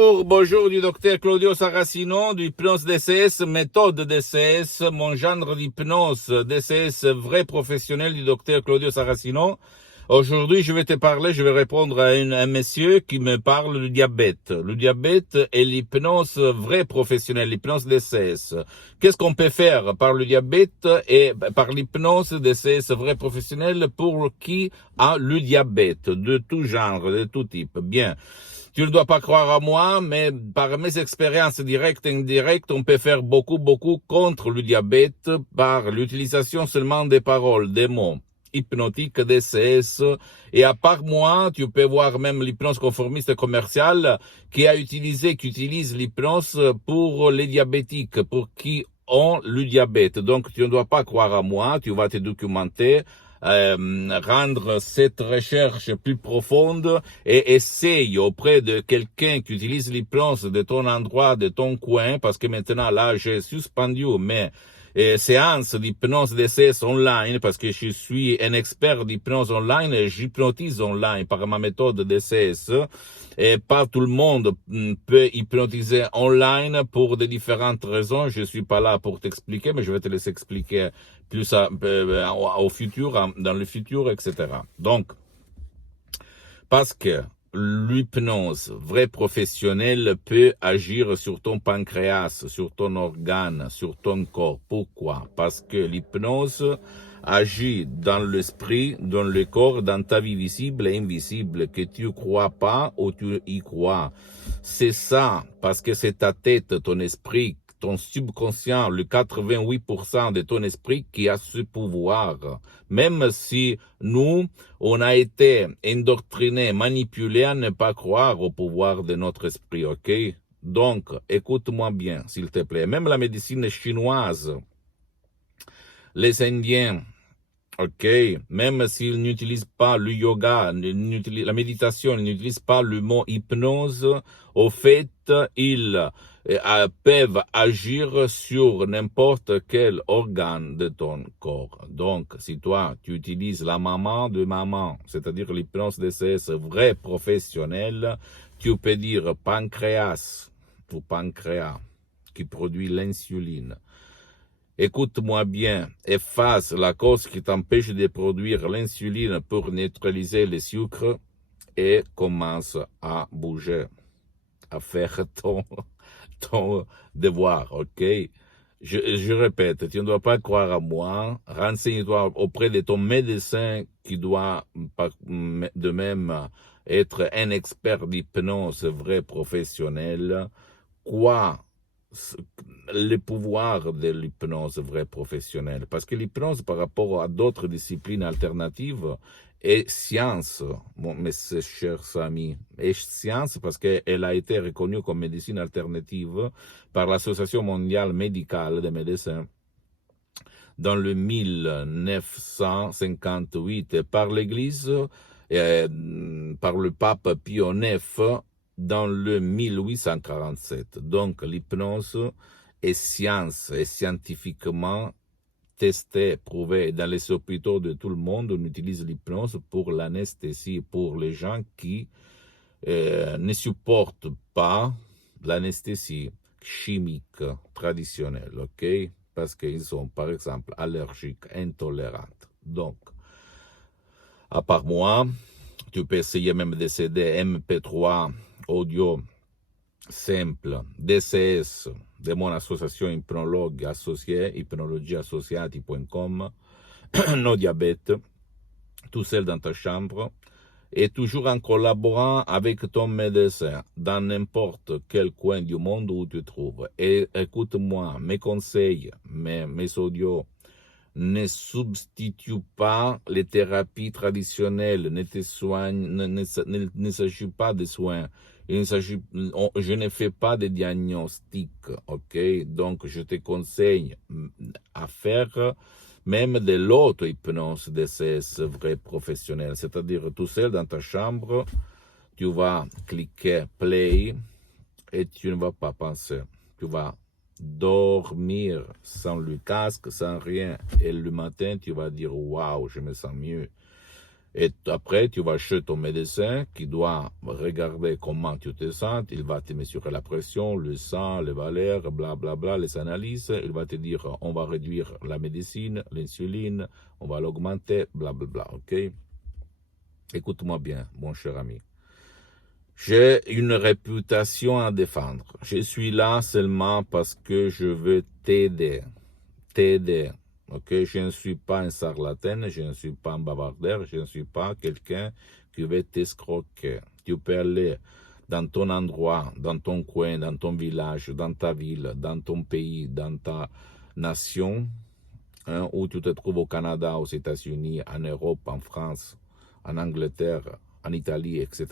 Bonjour du docteur Claudio Saracino du hypnose DCS, méthode DCS, mon genre d'hypnose DCS vrai professionnel du docteur Claudio Saracino. Aujourd'hui, je vais répondre à un monsieur qui me parle du diabète. Le diabète est l'hypnose vrai professionnelle, l'hypnose DCS. Qu'est-ce qu'on peut faire par le diabète et par l'hypnose DCS vrai professionnelle pour qui a le diabète, de tout genre, de tout type? Bien. Tu ne dois pas croire à moi, mais par mes expériences directes et indirectes, on peut faire beaucoup contre le diabète par l'utilisation seulement des paroles, des mots hypnotiques, DCS. Et à part moi, tu peux voir même l'hypnose conformiste commerciale qui utilise l'hypnose pour les diabétiques, pour qui ont le diabète. Donc, tu ne dois pas croire à moi, tu vas te documenter, rendre cette recherche plus profonde et essaye auprès de quelqu'un qui utilise l'hypnose de ton endroit, de ton coin, parce que maintenant là j'ai suspendu mes séances d'hypnose DCS online parce que je suis un expert d'hypnose online et j'hypnotise online par ma méthode DCS. Et pas tout le monde peut hypnotiser online pour de différentes raisons. Je suis pas là pour t'expliquer, mais je vais te les expliquer plus au futur, dans le futur, etc. Donc, parce que l'hypnose vrai professionnelle peut agir sur ton pancréas, sur ton organe, sur ton corps. Pourquoi? Parce que l'hypnose agit dans l'esprit, dans le corps, dans ta vie visible et invisible, que tu crois pas ou tu y crois. C'est ça, parce que c'est ta tête, ton esprit, ton subconscient, le 88% de ton esprit qui a ce pouvoir. Même si nous, on a été endoctrinés, manipulés à ne pas croire au pouvoir de notre esprit, ok? Donc, écoute-moi bien, s'il te plaît. Même la médecine chinoise, les Indiens, ok, même s'ils n'utilisent pas le yoga, la méditation, ils n'utilisent pas le mot hypnose, au fait, ils peuvent agir sur n'importe quel organe de ton corps. Donc, si toi, tu utilises la maman de maman, c'est-à-dire l'hypnose DCS vrai professionnel, tu peux dire pancréas ou pancréas qui produit l'insuline. Écoute-moi bien, efface la cause qui t'empêche de produire l'insuline pour neutraliser les sucres et commence à bouger, à faire ton devoir, ok? Je répète, tu ne dois pas croire à moi, renseigne-toi auprès de ton médecin qui doit de même être un expert d'hypnose vrai professionnel. Quoi? Le pouvoir de l'hypnose vraie professionnelle. Parce que l'hypnose, par rapport à d'autres disciplines alternatives, est science, mes chers amis. Est science parce qu'elle a été reconnue comme médecine alternative par l'Association mondiale médicale des médecins dans le 1958 et par l'Église, par le pape Pie IX dans le 1847. Donc l'hypnose est science, est scientifiquement testée, prouvée. Dans les hôpitaux de tout le monde, on utilise l'hypnose pour l'anesthésie, pour les gens qui ne supportent pas l'anesthésie chimique traditionnelle, ok? Parce qu'ils sont, par exemple, allergiques, intolérants. Donc, à part moi, tu peux essayer même des CD MP3 audio simple, DCS, de mon association hypnologue associée, hypnologieassociati.com, no diabète, tout seul dans ta chambre, et toujours en collaborant avec ton médecin dans n'importe quel coin du monde où tu te trouves. Et écoute-moi, mes conseils, mes audios, ne substitue pas les thérapies traditionnelles, ne s'agit pas de soins. Je ne fais pas de diagnostic, ok? Donc, je te conseille à faire même de l'auto-hypnose de ces vrais professionnels. C'est-à-dire, tout seul dans ta chambre, tu vas cliquer play et tu ne vas pas penser. Tu vas dormir sans le casque, sans rien. Et le matin, tu vas dire, waouh, je me sens mieux. Et après, tu vas chez ton médecin qui doit regarder comment tu te sens. Il va te mesurer la pression, le sang, les valeurs, blablabla, les analyses. Il va te dire, on va réduire la médecine, l'insuline, on va l'augmenter, blablabla, ok? Écoute-moi bien, mon cher ami. J'ai une réputation à défendre. Je suis là seulement parce que je veux t'aider. T'aider. Ok, je ne suis pas un charlatan, je ne suis pas un bavardeur, je ne suis pas quelqu'un qui veut t'escroquer. Tu peux aller dans ton endroit, dans ton coin, dans ton village, dans ta ville, dans ton pays, dans ta nation, hein, où tu te trouves au Canada, aux États-Unis, en Europe, en France, en Angleterre, en Italie, etc.,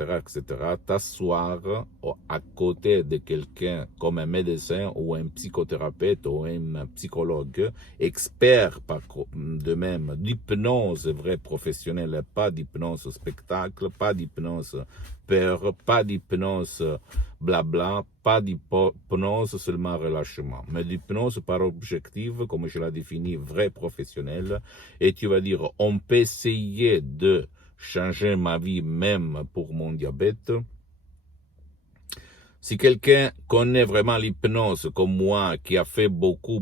t'asseoir à côté de quelqu'un comme un médecin ou un psychothérapeute ou un psychologue, expert de même, d'hypnose vraie professionnelle, pas d'hypnose spectacle, pas d'hypnose peur, pas d'hypnose blabla, pas d'hypnose seulement relâchement, mais d'hypnose par objectif, comme je l'ai défini, vrai professionnel, et tu vas dire, on peut essayer de changer ma vie même pour mon diabète. Si quelqu'un connaît vraiment l'hypnose comme moi, qui a fait beaucoup,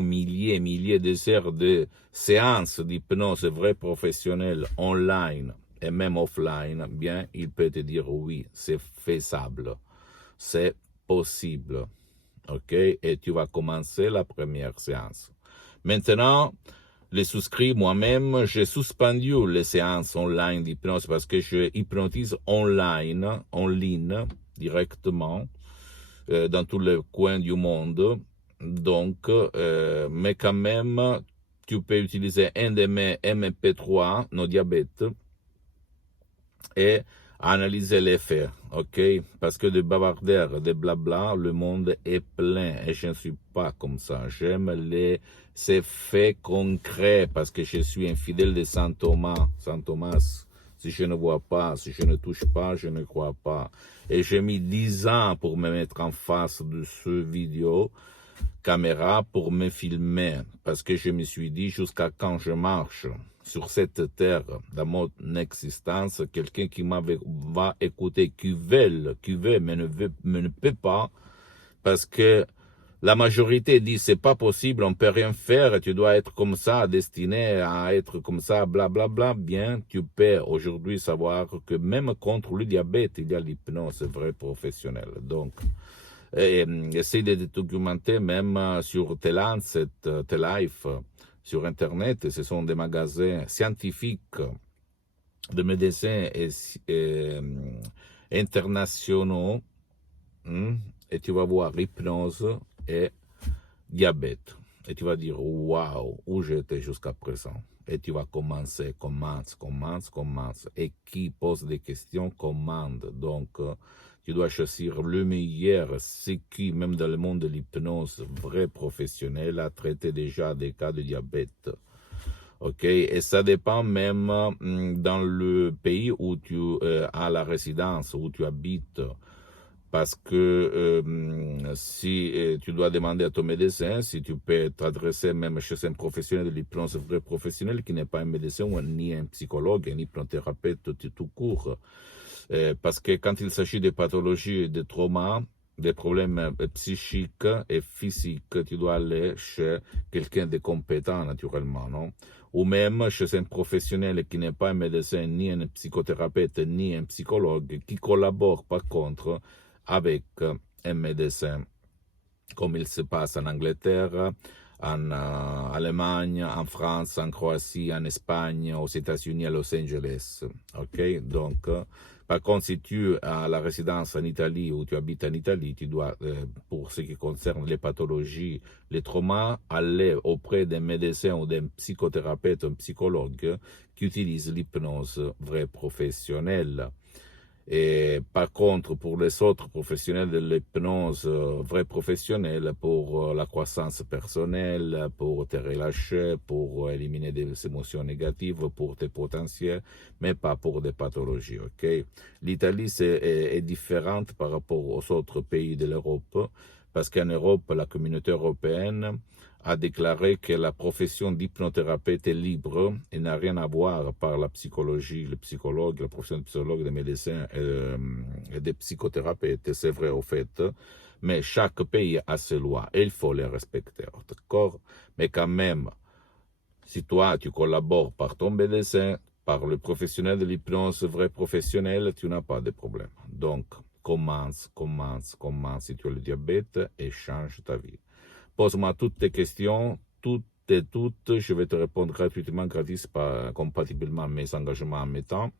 milliers d'heures de séances d'hypnose vrai professionnelle online et même offline, bien, il peut te dire oui, c'est faisable, c'est possible, ok? Et tu vas commencer la première séance. Maintenant, les souscrits, moi-même, j'ai suspendu les séances online d'hypnose parce que je hypnotise en ligne, directement, dans tous les coins du monde. Donc, mais quand même, tu peux utiliser un de mes MP3, nos diabètes, et analyser les faits, ok? Parce que de bavardaires, de blabla, le monde est plein et je ne suis pas comme ça. J'aime ces faits concrets parce que je suis un fidèle de Saint Thomas. Saint Thomas, si je ne vois pas, si je ne touche pas, je ne crois pas. Et j'ai mis 10 ans pour me mettre en face de ce vidéo caméra pour me filmer parce que je me suis dit jusqu'à quand je marche sur cette terre dans mon existence, quelqu'un qui va écouter, qui veut, mais ne peut pas, parce que la majorité dit c'est pas possible, on peut rien faire, tu dois être comme ça, destiné à être comme ça, blablabla. Bien, tu peux aujourd'hui savoir que même contre le diabète, il y a l'hypnose vrai professionnel. Donc, essaye de te documenter même sur T-Lancet, T-Life, sur Internet. Ce sont des magasins scientifiques de médecins internationaux. Et tu vas voir hypnose et diabète. Et tu vas dire, waouh, où j'étais jusqu'à présent. Et tu vas commencer, commence. Et qui pose des questions, commande. Donc, tu dois choisir le meilleur, ce qui, même dans le monde de l'hypnose, vrai professionnel, a traité déjà des cas de diabète. Ok, et ça dépend même dans le pays où tu as la résidence, où tu habites. Parce que si tu dois demander à ton médecin, si tu peux t'adresser même chez un professionnel de l'hypnose vrai professionnel qui n'est pas un médecin ni un psychologue, un hypnothérapeute tout court. Parce que quand il s'agit de pathologies, de traumas, des problèmes psychiques et physiques, tu dois aller chez quelqu'un de compétent naturellement, non? Ou même chez un professionnel qui n'est pas un médecin, ni un psychothérapeute, ni un psychologue, qui collabore par contre avec un médecin, comme il se passe en Angleterre, en Allemagne, en France, en Croatie, en Espagne, aux États-Unis, à Los Angeles. Ok, donc, par contre, si tu as la résidence en Italie ou tu habites en Italie, tu dois, pour ce qui concerne les pathologies, les traumas, aller auprès d'un médecin ou d'un psychothérapeute, un psychologue qui utilise l'hypnose vraie professionnelle. Et par contre, pour les autres professionnels de l'hypnose, vrais professionnels, pour la croissance personnelle, pour te relâcher, pour éliminer des émotions négatives, pour tes potentiels, mais pas pour des pathologies, ok? L'Italie est différente par rapport aux autres pays de l'Europe, parce qu'en Europe, la communauté européenne a déclaré que la profession d'hypnothérapeute est libre et n'a rien à voir par la psychologie, le psychologue, la profession de psychologue, des médecins et des psychothérapeutes. C'est vrai au fait, mais chaque pays a ses lois et il faut les respecter, d'accord? Mais quand même, si toi, tu collabores par ton médecin, par le professionnel de l'hypnose, vrai professionnel, tu n'as pas de problème. Donc, commence si tu as le diabète et change ta vie. Pose-moi toutes tes questions, toutes, je vais te répondre gratuitement, gratis, compatiblement à mes engagements en mes temps.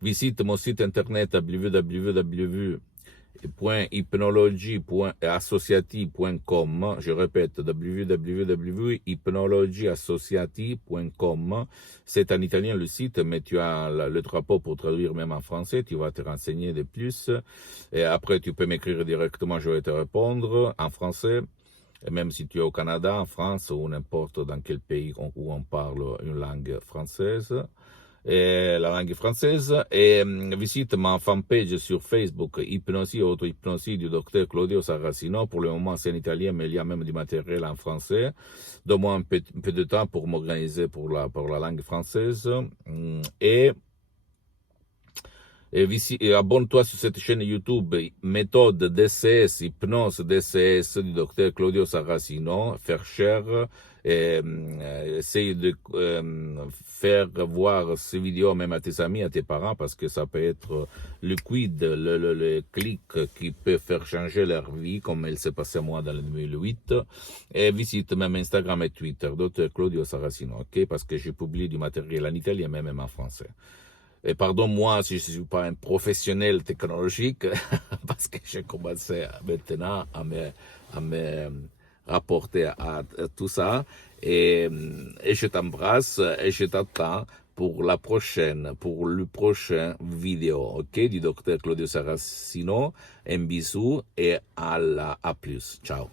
Visite mon site internet www.hypnologie.associative.com. Je répète, www.hypnologieassociative.com. C'est en italien le site, mais tu as le drapeau pour traduire même en français. Tu vas te renseigner de plus. Et après, tu peux m'écrire directement, je vais te répondre en français. Et même si tu es au Canada, en France ou n'importe dans quel pays où on parle une langue française. Et la langue française, et visite ma fanpage sur Facebook, Hypnosie, auto-hypnosie du docteur Claudio Saracino. Pour le moment, c'est en italien, mais il y a même du matériel en français. Donne-moi un peu de temps pour m'organiser pour la langue française. Et abonne-toi sur cette chaîne YouTube, méthode DCS, hypnose DCS du docteur Claudio Saracino, faire cher, essaye de faire voir ces vidéos même à tes amis, à tes parents, parce que ça peut être le quid, le clic qui peut faire changer leur vie, comme il s'est passé à moi dans le 2008. Et visite même Instagram et Twitter, docteur Claudio Saracino, ok, parce que je publie du matériel en italien, même en français. Et pardonne-moi si je ne suis pas un professionnel technologique, parce que j'ai commencé maintenant à me rapporter à tout ça. Et je t'embrasse et je t'attends pour le prochain vidéo, ok, du docteur Claudio Saracino. Un bisou et à plus. Ciao.